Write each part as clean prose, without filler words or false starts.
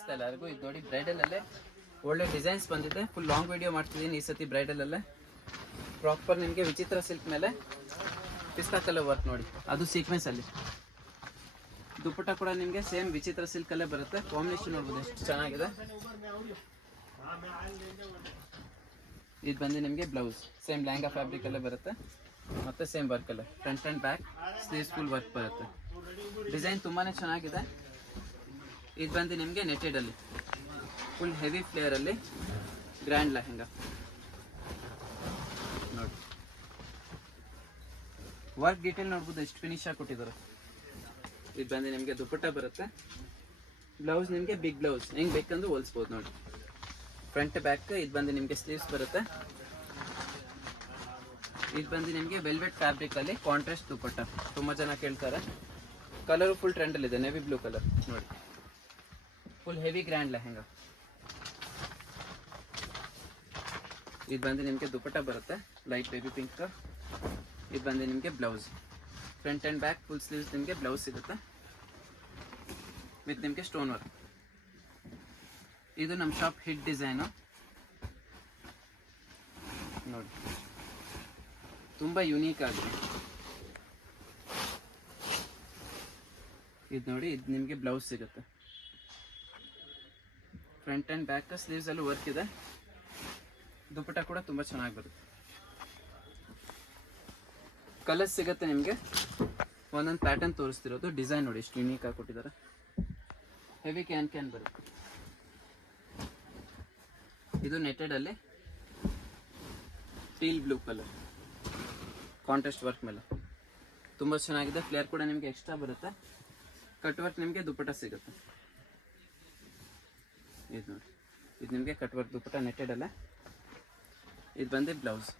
ನಮಸ್ತೆ ಎಲ್ಲರಿಗೂ. ಇದು ನೋಡಿ ಬ್ರೈಡಲ್ ಅಲ್ಲೇ ಒಳ್ಳೆ ಡಿಸೈನ್ಸ್ ಬಂದಿದೆ. ಫುಲ್ ಲಾಂಗ್ ವಿಡಿಯೋ ಮಾಡ್ತಿದ್ದೀನಿ ಈ ಸತಿ. ಬ್ರೈಡಲ್ ಅಲ್ಲೇ ಪ್ರಾಪರ್ ನಿಮಗೆ ವಿಚಿತ್ರ ಸಿಲ್ಕ್ ಮೇಲೆ ಪಿಸ್ತಾ ಕಲರ್ ವರ್ಕ್ ನೋಡಿ, ಅದು ಸೀಕ್ವೆನ್ಸ್ ಅಲ್ಲಿ. ದುಪ್ಪಟ್ಟ ಕೂಡ ನಿಮಗೆ ಸೇಮ್ ವಿಚಿತ್ರ ಸಿಲ್ಕ್ ಅಲ್ಲೇ ಬರುತ್ತೆ. ಕಾಂಬಿನೇಷನ್ ನೋಡ್ಬೋದು ಎಷ್ಟು ಚೆನ್ನಾಗಿದೆ. ಇದು ಬಂದು ನಿಮಗೆ ಬ್ಲೌಸ್ ಸೇಮ್ ಲೆಹಂಗಾ ಫ್ಯಾಬ್ರಿಕ್ ಅಲ್ಲೇ ಬರುತ್ತೆ. ಮತ್ತೆ ಸೇಮ್ ವರ್ಕ್ ಅಲ್ಲೇ front and back sleeves full work ಬರುತ್ತೆ. ಡಿಸೈನ್ ತುಂಬಾ ಚೆನ್ನಾಗಿದೆ. ಇದು ಬಂದು ನಿಮಗೆ ನೆಟೆಡ್ ಅಲ್ಲಿ ಫುಲ್ ಹೆವಿ ಫ್ಲೇಯರ್ ಅಲ್ಲಿ ಗ್ರ್ಯಾಂಡ್ ಲೆಹಂಗಾ ನೋಡಿ. ವರ್ಕ್ ಡೀಟೇಲ್ ನೋಡ್ಬೋದು ಎಷ್ಟು ಫಿನಿಶ್ ಆಗಿ ಕೊಟ್ಟಿದ್ದಾರೆ. ಇದು ಬಂದು ನಿಮಗೆ ದುಪ್ಪಟ್ಟ ಬರುತ್ತೆ. ಬ್ಲೌಸ್ ನಿಮಗೆ ಬಿಗ್ ಬ್ಲೌಸ್ ಹೆಂಗೆ ಬೇಕಂದ್ರೆ ಹೊಲಿಸ್ಬೋದು ನೋಡಿ. ಫ್ರಂಟ್ ಬ್ಯಾಕ್ ಇದು ಬಂದು ನಿಮಗೆ ಸ್ಲೀವ್ಸ್ ಬರುತ್ತೆ. ಇದು ಬಂದು ನಿಮಗೆ ವೆಲ್ವೆಟ್ ಫ್ಯಾಬ್ರಿಕ್ ಅಲ್ಲಿ ಕಾಂಟ್ರಾಸ್ಟ್ ದುಪ್ಪಟ್ಟ. ತುಂಬ ಜನ ಕೇಳ್ತಾರೆ. ಕಲರು ಫುಲ್ ಟ್ರೆಂಡಲ್ಲಿದೆ, ನೇವಿ ಬ್ಲೂ ಕಲರ್ ನೋಡಿ. Full heavy grand lehenga. ಇದು ಬಂದು ನಿಮಗೆ ದುಪ್ಪಟ್ಟ ಬರುತ್ತೆ ಲೈಟ್ ಬೇಬಿ ಪಿಂಕ್. ಇದು ಬಂದು ನಿಮಗೆ blouse front and back full sleeves ನಿಮಗೆ ಬ್ಲೌಸ್ ಸಿಗುತ್ತೆ ವಿತ್ ನಿಮಗೆ ಸ್ಟೋನ್ ವರ್ಕ್. ಇದು ನಮ್ಮ ಶಾಪ್ ಹಿಟ್ ಡಿಸೈನು ನೋಡಿ, ತುಂಬ ಯುನೀಕ್ ಆಗಿದೆ. ಇದು ನೋಡಿ, ಇದು ನಿಮಗೆ ಬ್ಲೌಸ್ ಸಿಗುತ್ತೆ. ಫ್ರಂಟ್ ಆ್ಯಂಡ್ ಬ್ಯಾಕ್ ಸ್ಲೀವ್ಸ್ ಅಲ್ಲೂ ವರ್ಕ್ ಇದೆ. ದುಪ್ಪಟ್ಟ ಕೂಡ ತುಂಬ ಚೆನ್ನಾಗಿ ಬರುತ್ತೆ. ಕಲರ್ಸ್ ಸಿಗುತ್ತೆ ನಿಮಗೆ. ಒಂದೊಂದು ಪ್ಯಾಟರ್ನ್ ತೋರಿಸ್ತಿರೋದು. ಡಿಸೈನ್ ನೋಡಿ ಎಷ್ಟು ಯುನೀಕ್ ಆಗಿ ಕೊಟ್ಟಿದ್ದಾರೆ. ಹೆವಿ ಕ್ಯಾನ್ ಬರುತ್ತೆ. ಇದು ನೆಟೆಡ್ ಅಲ್ಲಿ ಟೀಲ್ ಬ್ಲೂ ಕಲರ್ ಕಾಂಟ್ರಾಸ್ಟ್ ವರ್ಕ್ ಮೇಲೆ ತುಂಬ ಚೆನ್ನಾಗಿದೆ. ಫ್ಲೇರ್ ಕೂಡ ನಿಮಗೆ ಎಕ್ಸ್ಟ್ರಾ ಬರುತ್ತೆ. ಕಟ್ ವರ್ಕ್ ನಿಮಗೆ ದುಪ್ಪಟ್ಟ ಸಿಗುತ್ತೆ. ಇದು ನೋಡಿ, ಇದು ನಿಮಗೆ ಕಟ್ ವರ್ಕ್ ದುಪ್ಪಟ್ಟ ನೆಟೆಡ್ ಅಲ್ಲ. ಇದು ಬಂದು ಬ್ಲೌಸ್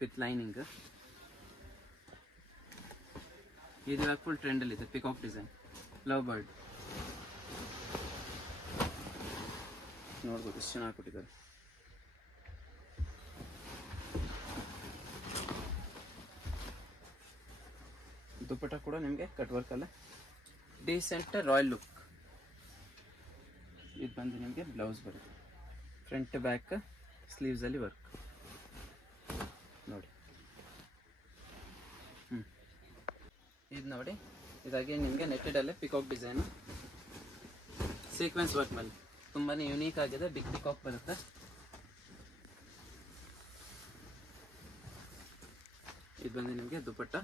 ವಿತ್ ಲೈನಿಂಗ್. ಇದು ಇವಾಗ ಫುಲ್ ಟ್ರೆಂಡಲ್ಲಿದೆ. ಪಿಕಾಕ್ ಡಿಸೈನ್ ಲವ್ ಬರ್ಡ್ ನೋಡ್ಬೋದು ಎಷ್ಟು ಚೆನ್ನಾಗಿ ಕೊಟ್ಟಿದ್ದಾರೆ. ದುಪ್ಪಟ್ಟ ಕೂಡ ನಿಮಗೆ ಕಟ್ ವರ್ಕ್ ಅಲ್ಲ, ಡೀಸೆಂಟ್ ರಾಯಲ್ ಲುಕ್. ಇದು ಬಂದು ನಿಮಗೆ ಬ್ಲೌಸ್ ಬರುತ್ತೆ. ಫ್ರಂಟ್ ಬ್ಯಾಕ್ ಸ್ಲೀವ್ಸ್ ಅಲ್ಲಿ ವರ್ಕ್ ನೋಡಿ. ಇದು ನೋಡಿ, ಇದಾಗಿ ನಿಮಗೆ ನೆಟೆಡ್ ಅಲ್ಲೇ ಪಿಕಾಕ್ ಡಿಸೈನು ಸೀಕ್ವೆನ್ಸ್ ವರ್ಕ್ ಮೇಲೆ ತುಂಬಾ ಯುನೀಕ್ ಆಗಿದೆ. ಬಿಗ್ ಪಿಕಾಕ್ ಬರುತ್ತೆ. ಇದು ಬಂದು ನಿಮಗೆ ದುಪ್ಪಟ್ಟ.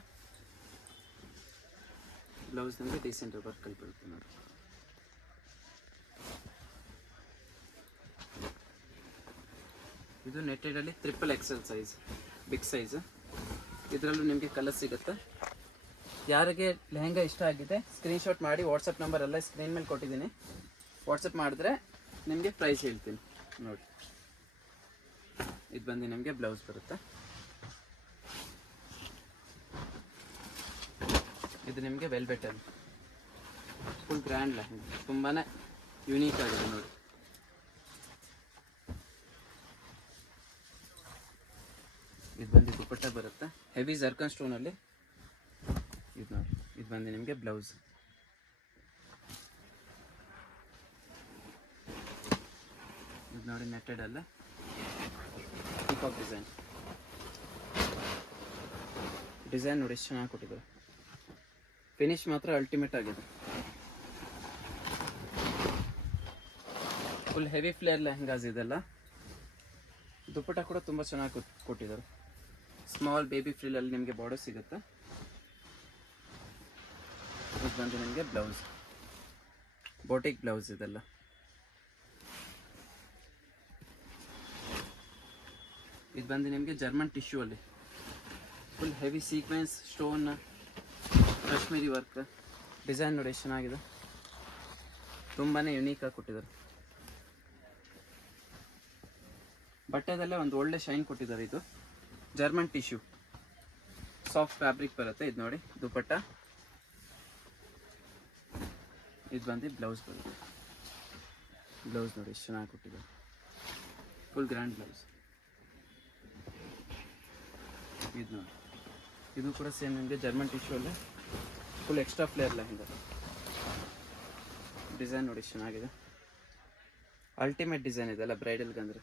ಬ್ಲೌಸ್ ನಿಮಗೆ ಡೀಸೆಂಟ್ ವರ್ಕಲ್ಲಿ ಬರುತ್ತೆ ನೋಡಿ. ಇದು ನೆಟೆಡಲ್ಲಿ XXL ಸೈಜ್, ಬಿಗ್ ಸೈಜ್. ಇದರಲ್ಲೂ ನಿಮಗೆ ಕಲರ್ ಸಿಗುತ್ತೆ. ಯಾರಿಗೆ ಲೆಹಂಗಾ ಇಷ್ಟ ಆಗಿದೆ ಸ್ಕ್ರೀನ್ಶಾಟ್ ಮಾಡಿ ವಾಟ್ಸಪ್ ನಂಬರ್ ಎಲ್ಲ ಸ್ಕ್ರೀನ್ ಮೇಲೆ ಕೊಟ್ಟಿದ್ದೀನಿ. ವಾಟ್ಸಪ್ ಮಾಡಿದ್ರೆ ನಿಮಗೆ ಪ್ರೈಸ್ ಹೇಳ್ತೀನಿ ನೋಡಿ. ಇದು ಬಂದು ನಿಮಗೆ ಬ್ಲೌಸ್ ಬರುತ್ತೆ. ಇದು ನಿಮಗೆ ವೆಲ್ವೆಟಲ್ಲಿ ಫುಲ್ ಗ್ರ್ಯಾಂಡ್ ಲೆಹಂಗಾ ತುಂಬಾ ಯುನೀಕ್ ಆಗಿದೆ ನೋಡಿ. ಇದು ಬಂದು ದುಪ್ಪಟ್ಟ ಬರುತ್ತೆ ಹೆವಿ ಜರ್ಕನ್ ಸ್ಟೋನಲ್ಲಿ. ಇದು ನೋಡಿ, ಇದು ಬಂದು ನಿಮಗೆ ಬ್ಲೌಸ್. ಇದು ನೋಡಿ ನೆಟೆಡ್ ಅಲ್ಲ ಪಿಕಾಕ್ ಡಿಸೈನ್ ನೋಡಿ ಎಷ್ಟು ಚೆನ್ನಾಗಿ ಕೊಟ್ಟಿದ್ದಾರೆ. ಫಿನಿಶ್ ಮಾತ್ರ ಅಲ್ಟಿಮೇಟ್ ಆಗಿದೆ. ಫುಲ್ ಹೆವಿ ಫ್ಲೇರ್ ಲೆಹಂಗಾಸ್ ಇದೆಲ್ಲ. ದುಪ್ಪಟ್ಟ ಕೂಡ ತುಂಬ ಚೆನ್ನಾಗಿ ಕೊಟ್ಟಿದ್ದಾರೆ. ಸ್ಮಾಲ್ ಬೇಬಿ ಫ್ರಿಲಲ್ಲಿ ನಿಮಗೆ ಬಾರ್ಡರ್ ಸಿಗುತ್ತೆ. ಇದು ಬಂದು ನಿಮಗೆ ಬ್ಲೌಸ್, ಬೋಟಿಕ್ ಬ್ಲೌಸ್ ಇದೆಲ್ಲ. ಇದು ಬಂದು ನಿಮಗೆ ಜರ್ಮನ್ ಟಿಶ್ಯೂ ಅಲ್ಲಿ full heavy sequence stone Kashmiri work. Design ನೋಡಿ ಎಷ್ಟು ಚೆನ್ನಾಗಿದೆ. ತುಂಬಾ ಯುನೀಕ್ ಆಗಿ ಕೊಟ್ಟಿದ್ದಾರೆ. ಬಟ್ಟೆದಲ್ಲೇ ಒಂದು ಒಳ್ಳೆ ಶೈನ್ ಕೊಟ್ಟಿದ್ದಾರೆ. ಇದು ಜರ್ಮನ್ ಟಿಶ್ಯೂ ಸಾಫ್ಟ್ ಫ್ಯಾಬ್ರಿಕ್ ಬರುತ್ತೆ. ಇದು ನೋಡಿ ದುಪ್ಪಟ್ಟ. ಇದು ಬಂದು ಬ್ಲೌಸ್ ಬರುತ್ತೆ. ಬ್ಲೌಸ್ ನೋಡಿ ಎಷ್ಟು ಚೆನ್ನಾಗಿ ಕೊಟ್ಟಿದ್ದಾರೆ. Full grand blouse. ಇದು ನೋಡಿ, ಇದು ಕೂಡ ಸೇಮ್ ನಿಮಗೆ ಜರ್ಮನ್ ಟಿಶ್ಯೂ ಅಲ್ಲೇ full extra flare lehenga. Design ನೋಡಿ ಚೆನ್ನಾಗಿದೆ, ಅಲ್ಟಿಮೇಟ್ ಡಿಸೈನ್ ಇದೆಲ್ಲ ಬ್ರೈಡಲ್ಗೆ ಅಂದರೆ.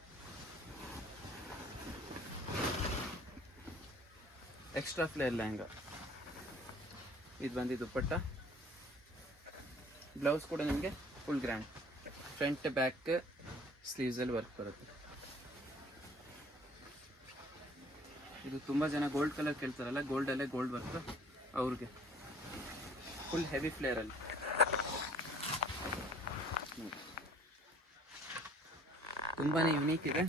Extra flare lehenga. ಇದು ಬಂದು ದುಪ್ಪಟ್ಟ. ಬ್ಲೌಸ್ ಕೂಡ ನಿಮಗೆ ಫುಲ್ ಗ್ರ್ಯಾಂಡ್, ಫ್ರಂಟ್ ಬ್ಯಾಕ್ ಸ್ಲೀವ್ಸಲ್ಲಿ ವರ್ಕ್ ಬರುತ್ತೆ. ಇದು ತುಂಬ ಜನ ಗೋಲ್ಡ್ ಕಲರ್ ಕೇಳ್ತಾರಲ್ಲ, ಗೋಲ್ಡಲ್ಲೇ ಗೋಲ್ಡ್ ವರ್ಕ್ ಅವ್ರಿಗೆ ಫುಲ್ ಹೆವಿ ಫ್ಲೇರಲ್ಲಿ. ತುಂಬಾ ಯುನೀಕ್ ಇದೆ.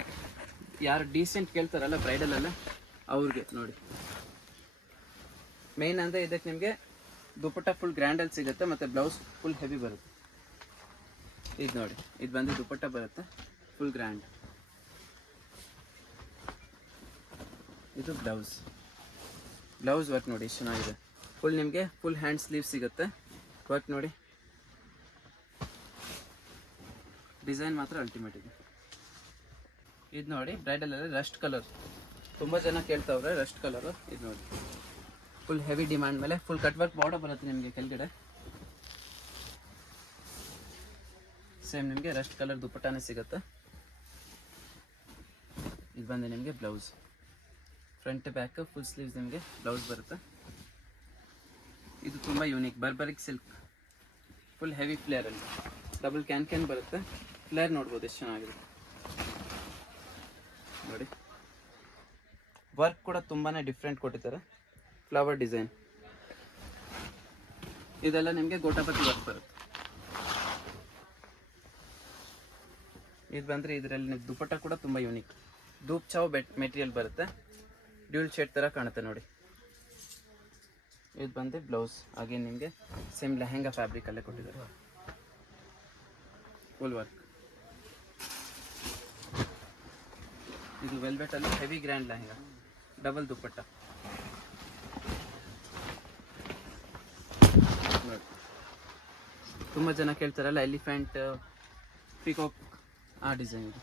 ಯಾರು ಡೀಸೆಂಟ್ ಕೇಳ್ತಾರಲ್ಲ ಬ್ರೈಡಲಲ್ಲ ಅವ್ರಿಗೆ ನೋಡಿ. ಮೇನ್ ಅಂದರೆ ಇದಕ್ಕೆ ನಿಮಗೆ ದುಪ್ಪಟ್ಟ ಫುಲ್ ಗ್ರ್ಯಾಂಡಲ್ಲಿ ಸಿಗುತ್ತೆ ಮತ್ತು ಬ್ಲೌಸ್ ಫುಲ್ ಹೆವಿ ಬರುತ್ತೆ. ಇದು ನೋಡಿ, ಇದು ಬಂದು ದುಪ್ಪಟ್ಟ ಬರುತ್ತೆ ಫುಲ್ ಗ್ರ್ಯಾಂಡ್. ಇದು ಬ್ಲೌಸ್ ವರ್ಕ್ ನೋಡಿ ಎಷ್ಟು ಚೆನ್ನಾಗಿದೆ. ಫುಲ್ ನಿಮಗೆ ಫುಲ್ ಹ್ಯಾಂಡ್ ಸ್ಲೀವ್ ಸಿಗುತ್ತೆ. ವರ್ಕ್ ನೋಡಿ, ಡಿಸೈನ್ ಮಾತ್ರ ಅಲ್ಟಿಮೇಟ್ ಇದೆ. ಇದು ನೋಡಿ ಬ್ರೈಡಲಲ್ಲಿ ರಸ್ಟ್ ಕಲರ್, ತುಂಬ ಜನ ಕೇಳ್ತಾವ್ರೆ ರಸ್ಟ್ ಕಲರು. ಇದು ನೋಡಿ ಫುಲ್ ಹೆವಿ ಡಿಮ್ಯಾಂಡ್ ಮೇಲೆ ಫುಲ್ ಕಟ್ ವರ್ಕ್ ಬಾರ್ಡರ್ ಬರುತ್ತೆ ನಿಮಗೆ ಕೆಳಗಡೆ. ಸೇಮ್ ನಿಮಗೆ ರಸ್ಟ್ ಕಲರ್ ದುಪ್ಪಟ್ಟಾನೇ ಸಿಗುತ್ತೆ. ಇದು ಬಂದು ನಿಮಗೆ blouse, front back full sleeves ನಿಮಗೆ ಬ್ಲೌಸ್ ಬರುತ್ತೆ. ಇದು ತುಂಬ ಯೂನಿಕ್ ಬರ್ಬರಿಕ್ ಸಿಲ್ಕ್, ಫುಲ್ ಹೆವಿ ಫ್ಲೇರಲ್ಲಿ ಡಬಲ್ ಕ್ಯಾನ್ ಬರುತ್ತೆ. ಫ್ಲೇರ್ ನೋಡ್ಬೋದು ಎಷ್ಟು ಚೆನ್ನಾಗಿದೆ ನೋಡಿ. ವರ್ಕ್ ಕೂಡ ತುಂಬಾ ಡಿಫ್ರೆಂಟ್ ಕೊಟ್ಟಿದ್ದಾರೆ, ಫ್ಲವರ್ ಡಿಸೈನ್. ಇದೆಲ್ಲ ನಿಮಗೆ ಗೋಟಾಪತಿ ವರ್ಕ್ ಬರುತ್ತೆ. ಇದು ಬಂದರೆ ಇದರಲ್ಲಿ ನೀವು ದುಪ್ಪಟ್ಟ ಕೂಡ ತುಂಬ ಯೂನಿಕ್, ಧೂಪ್ ಚಾವ್ ಮೆಟೀರಿಯಲ್ ಬರುತ್ತೆ, ಡ್ಯೂಲ್ ಶೇಡ್ ಥರ ಕಾಣುತ್ತೆ ನೋಡಿ. ಇದು ಬಂದು ಬ್ಲೌಸ್, ಹಾಗೆ ನಿಮಗೆ ಸೇಮ್ ಲೆಹಂಗಾ ಫ್ಯಾಬ್ರಿಕಲ್ಲೇ ಕೊಟ್ಟಿದ್ದಾರೆ, ಫುಲ್ ವರ್ಕ್. ಇದು ವೆಲ್ವೆಟಲ್ಲಿ ಹೆವಿ ಗ್ರ್ಯಾಂಡ್ ಲೆಹಂಗಾ, ಡಬಲ್ ದುಪ್ಪಟ್ಟ ನೋಡಿ. ತುಂಬ ಜನ ಕೇಳ್ತಾರಲ್ಲ ಎಲಿಫೆಂಟ್ ಪಿಕಾಕ್ ಆ ಡಿಸೈನ್ ಇದು.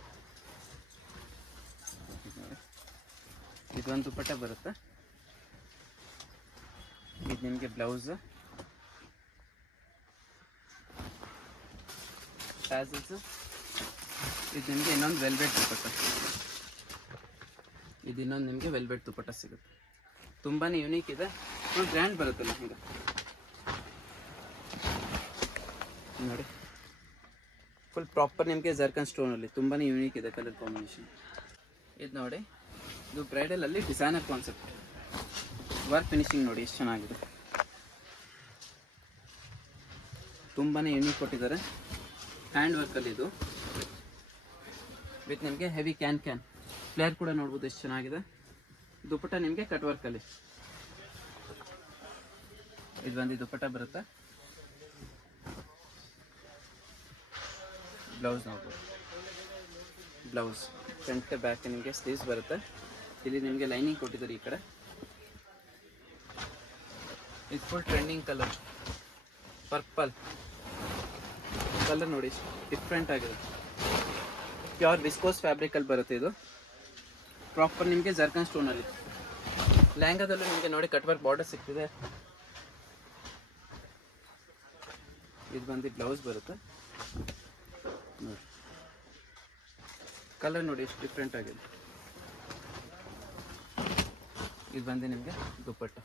ಇದೊಂದು ದುಪ್ಪಟ್ಟ ಬರುತ್ತೆ. ಇದು ನಿಮಗೆ ಬ್ಲೌಸ್, ಟ್ಯಾಸಲ್ಸ್. ಇದು ನಿಮಗೆ ಇನ್ನೊಂದು ವೆಲ್ವೆಟ್ ದುಪ್ಪಟ್ಟ, ಇದು ಇನ್ನೊಂದು ನಿಮಗೆ ವೆಲ್ವೆಟ್ ದುಪ್ಪಟ್ಟ ಸಿಗುತ್ತೆ. ತುಂಬಾ ಯುನೀಕ್ ಇದೆ, ಫುಲ್ ಗ್ರ್ಯಾಂಡ್ ಬರುತ್ತಲ್ಲ ಈಗ ನೋಡಿ. ಫುಲ್ ಪ್ರಾಪರ್ ನಿಮಗೆ ಜರ್ಕನ್ ಸ್ಟೋನಲ್ಲಿ ತುಂಬಾ ಯುನೀಕ್ ಇದೆ ಕಲರ್ ಕಾಂಬಿನೇಷನ್. ಇದು ನೋಡಿ, ಇದು ಬ್ರೈಡಲಲ್ಲಿ ಡಿಸೈನರ್ ಕಾನ್ಸೆಪ್ಟ್. ವರ್ಕ್ ಫಿನಿಶಿಂಗ್ ನೋಡಿ ಎಷ್ಟು ಚೆನ್ನಾಗಿದೆ, ತುಂಬಾ ಯುನೀಕ್ ಕೊಟ್ಟಿದ್ದಾರೆ. ಹ್ಯಾಂಡ್ ವರ್ಕಲ್ಲಿ ಇದು ವಿತ್ ನಿಮಗೆ ಹೆವಿ ಕ್ಯಾನ್ ಫ್ಲೇರ್ ಕೂಡ ನೋಡ್ಬೋದು ಎಷ್ಟು ಚೆನ್ನಾಗಿದೆ. ದುಪ್ಪಟ್ಟ ನಿಮಗೆ ಕಟ್ ವರ್ಕಲ್ಲಿ. ಇದು ಬಂದು ದುಪ್ಪಟ್ಟ ಬರುತ್ತೆ. ಬ್ಲೌಸ್ ನೋಡ್ಬೋದು, ಬ್ಲೌಸ್ ಫ್ರಂಟ್ ಬ್ಯಾಕ್ ನಿಮಗೆ ಸ್ಲೀವ್ಸ್ ಬರುತ್ತೆ. ಇಲ್ಲಿ ನಿಮಗೆ ಲೈನಿಂಗ್ ಕೊಟ್ಟಿದ್ದಾರೆ ಈ ಕಡೆ. ಇದು full trending colour, purple colour ನೋಡಿ, ಡಿಫ್ರೆಂಟ್ ಆಗಿದೆ. ಪ್ಯೂರ್ ವಿಸ್ಕೋಸ್ ಫ್ಯಾಬ್ರಿಕಲ್ಲಿ ಬರುತ್ತೆ ಇದು. ಪ್ರಾಪರ್ ನಿಮಗೆ ಜರ್ಕನ್ ಸ್ಟೋನಲ್ಲಿ. ಲೆಹಂಗಾದಲ್ಲೂ ನಿಮಗೆ ನೋಡಿ ಕಟ್ ವರ್ಕ್ ಬಾರ್ಡರ್ ಸಿಗ್ತಿದೆ. ಇದು ಬಂದು ಬ್ಲೌಸ್ ಬರುತ್ತೆ ನೋಡಿ. ಕಲರ್ ನೋಡಿ ಎಷ್ಟು ಡಿಫ್ರೆಂಟ್ ಆಗಿದೆ. ಇದು ಬಂದು ನಿಮಗೆ ದುಪ್ಪಟ್ಟ.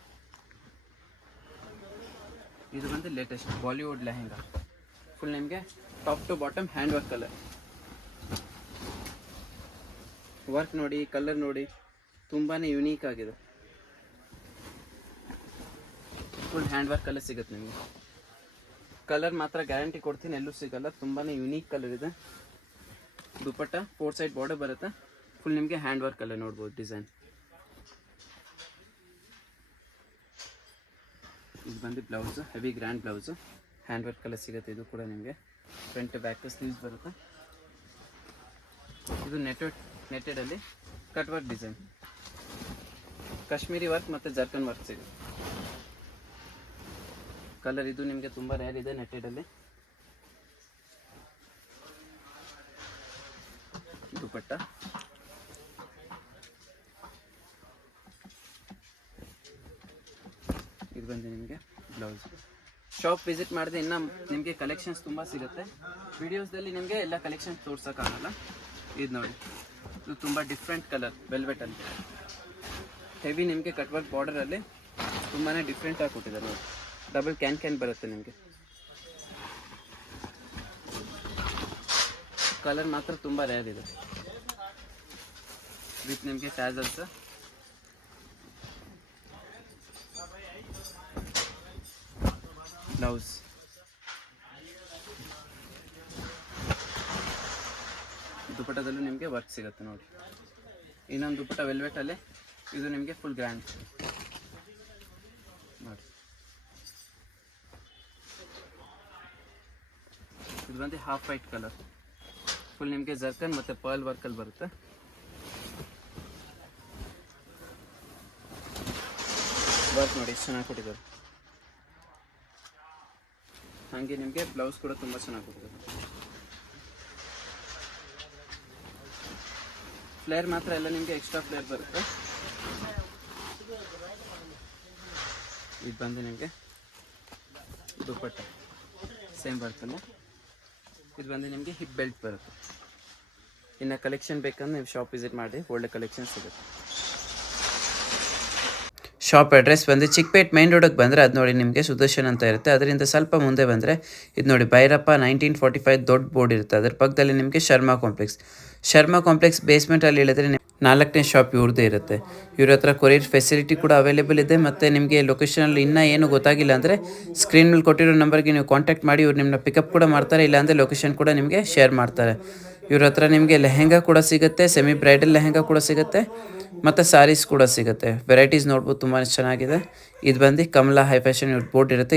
ಇದು ಬಂದು ಲೇಟೆಸ್ಟ್ ಬಾಲಿವುಡ್ ಲೆಹಂಗಾ, ಫುಲ್ ನಿಮಗೆ top to bottom hand work colour. Work ನೋಡಿ, ಕಲರ್ ನೋಡಿ, ತುಂಬಾ ಯುನೀಕ್ ಆಗಿದೆ. ಫುಲ್ ಹ್ಯಾಂಡ್ ವರ್ಕ್ ಕಲರ್ ಸಿಗುತ್ತೆ ನಿಮಗೆ. ಕಲರ್ ಮಾತ್ರ ಗ್ಯಾರಂಟಿ ಕೊಡ್ತೀನಿ, ಎಲ್ಲೂ ಸಿಗಲ್ಲ. ತುಂಬಾ ಯುನೀಕ್ ಕಲರ್ ಇದೆ. ದುಪ್ಪಟ್ಟ 4 ಸೈಡ್ ಬಾರ್ಡರ್ ಬರುತ್ತೆ. ಫುಲ್ ನಿಮಗೆ ಹ್ಯಾಂಡ್ ವರ್ಕ್ ಕಲರ್ ನೋಡ್ಬೋದು ಡಿಸೈನ್. ಇದು ಬಂದು blouse, heavy grand blouse, hand work colour ಸಿಗುತ್ತೆ. ಇದು ಕೂಡ ನಿಮಗೆ ಫ್ರಂಟ್ ಬ್ಯಾಕ್ ಸ್ಲೀವ್ಸ್ ಬರುತ್ತೆ. ಇದು ನೆಟೆಡಲ್ಲಿ cut work design, Kashmiri work ಮತ್ತು ಜರ್ಕನ್ ವರ್ಕ್ ಸಿಗುತ್ತೆ. ಕಲರ್ ಇದು ನಿಮಗೆ ತುಂಬ ರೇರ್ ಇದೆ ನೆಟೆಡಲ್ಲಿ. ದುಪ್ಪಟ್ಟ, ಇದು ಬಂದು ನಿಮಗೆ ಬ್ಲೌಸ್. ಶಾಪ್ ವಿಸಿಟ್ ಮಾಡಿದ್ರೆ ಇನ್ನೂ ನಿಮಗೆ ಕಲೆಕ್ಷನ್ಸ್ ತುಂಬ ಸಿಗುತ್ತೆ. ವಿಡಿಯೋಸ್ದಲ್ಲಿ ನಿಮಗೆ ಎಲ್ಲ ಕಲೆಕ್ಷನ್ಸ್ ತೋರ್ಸೋಕ್ಕಾಗಲ್ಲ. ಇದು ನೋಡಿ, ಇದು ತುಂಬ ಡಿಫ್ರೆಂಟ್ ಕಲರ್ ವೆಲ್ವೆಟಲ್ಲಿ ಹೆವಿ ನಿಮಗೆ ಕಟ್ ವರ್ಕ್ ಬಾರ್ಡರಲ್ಲಿ ತುಂಬಾ ಡಿಫ್ರೆಂಟಾಗಿ ಕೊಟ್ಟಿದ್ದಾರೆ ನೋಡಿ. ಡಬಲ್ ಕ್ಯಾನ್ ಬರುತ್ತೆ ನಿಮಗೆ. ಕಲರ್ ಮಾತ್ರ ತುಂಬ ರೇರ್ ಇದೆ. ವಿತ್ ನಿಮಗೆ ಟ್ಯಾಸಲ್ಸ್, ಬ್ಲೌಸ್, ದುಪಟ್ಟದಲ್ಲೂ ನಿಮಗೆ ವರ್ಕ್ ಸಿಗುತ್ತೆ ನೋಡಿ. ಇನ್ನೊಂದು ದುಪಟ್ಟ ವೆಲ್ವೆಟಲ್ಲಿ, ಇದು ನಿಮಗೆ ಫುಲ್ ಗ್ರ್ಯಾಂಡ್ ನೋಡಿ. ಇದು ಬಂದು ಹಾಫ್ ವೈಟ್ ಕಲರ್, ಫುಲ್ ನಿಮಗೆ ಜರ್ಕನ್ ಮತ್ತು ಪರ್ಲ್ ವರ್ಕಲ್ಲಿ ಬರುತ್ತೆ. ವರ್ಕ್ ನೋಡಿ ಎಷ್ಟು ಚೆನ್ನಾಗಿ ಕೊಟ್ಟಿದ್ದಾರೆ. ಹಾಗೆ ನಿಮಗೆ ಬ್ಲೌಸ್ ಕೂಡ ತುಂಬ ಚೆನ್ನಾಗಿ ಕೊಟ್ಟಿದ್ದಾರೆ. ಫ್ಲೇರ್ ಮಾತ್ರ ಎಲ್ಲ ನಿಮಗೆ ಎಕ್ಸ್ಟ್ರಾ ಫ್ಲೇರ್ ಬರುತ್ತೆ. ಇದು ಬಂದು ನಿಮಗೆ ದುಪ್ಪಟ್ಟ ಸೇಮ್ ಬರ್ತಲ್ಲ. ಇದು ಬಂದು ನಿಮಗೆ ಹಿಪ್ ಬೆಲ್ಟ್ ಬರುತ್ತೆ. ಇನ್ನು ಕಲೆಕ್ಷನ್ ಬೇಕಂದ್ರೆ ನೀವು ಶಾಪ್ ವಿಸಿಟ್ ಮಾಡಿ, ಒಳ್ಳೆ ಕಲೆಕ್ಷನ್ ಸಿಗುತ್ತೆ. ಶಾಪ್ ಅಡ್ರೆಸ್ ಬಂದು ಚಿಕ್ಕಪೇಟ್ ಮೈನ್ ರೋಡಿಗೆ ಬಂದರೆ ಅದು ನೋಡಿ ನಿಮಗೆ ಸುದರ್ಶನ್ ಅಂತ ಇರುತ್ತೆ. ಅದರಿಂದ ಸ್ವಲ್ಪ ಮುಂದೆ ಬಂದರೆ ಇದು ನೋಡಿ ಭೈರಪ್ಪ 1945 ದೊಡ್ಡ ಬೋರ್ಡ್ ಇರುತ್ತೆ. ಅದರ ಪಕ್ಕದಲ್ಲಿ ನಿಮಗೆ ಶರ್ಮಾ ಕಾಂಪ್ಲೆಕ್ಸ್ ಬೇಸ್ಮೆಂಟಲ್ಲಿ ಇಳಿದ್ರೆ 4ನೇ ಶಾಪ್ ಇವ್ರದ್ದೇ ಇರುತ್ತೆ. ಇವ್ರ ಹತ್ರ ಕೊರಿಯರ್ ಫೆಸಿಲಿಟಿ ಕೂಡ ಅವೈಲೇಬಲ್ ಇದೆ. ಮತ್ತು ನಿಮಗೆ ಲೊಕೇಶನಲ್ಲಿ ಇನ್ನೂ ಏನು ಗೊತ್ತಾಗಿಲ್ಲ ಅಂದರೆ ಸ್ಕ್ರೀನ್ ಮೇಲೆ ಕೊಟ್ಟಿರೋ ನಂಬರ್ಗೆ ನೀವು ಕಾಂಟ್ಯಾಕ್ಟ್ ಮಾಡಿ, ಇವ್ರು ನಿಮ್ಮನ್ನ ಪಿಕಪ್ ಕೂಡ ಮಾಡ್ತಾರೆ, ಇಲ್ಲಾಂದರೆ ಲೊಕೇಶನ್ ಕೂಡ ನಿಮಗೆ ಶೇರ್ ಮಾಡ್ತಾರೆ. ಇವ್ರ ಹತ್ರ ನಿಮಗೆ ಲೆಹೆಂಗಾ ಕೂಡ ಸಿಗುತ್ತೆ, ಸೆಮಿ ಬ್ರೈಡಲ್ ಲೆಹೆಂಗಾ ಕೂಡ ಸಿಗುತ್ತೆ, ಮತ್ತು ಸಾರೀಸ್ ಕೂಡ ಸಿಗುತ್ತೆ. ವೆರೈಟೀಸ್ ನೋಡ್ಬೋದು, ತುಂಬಾ ಚೆನ್ನಾಗಿದೆ. ಇದು ಬಂದು ಕಮಲಾ ಹೈ ಫ್ಯಾಷನ್ ಇವ್ರ ಬೋರ್ಡ್ ಇರುತ್ತೆ.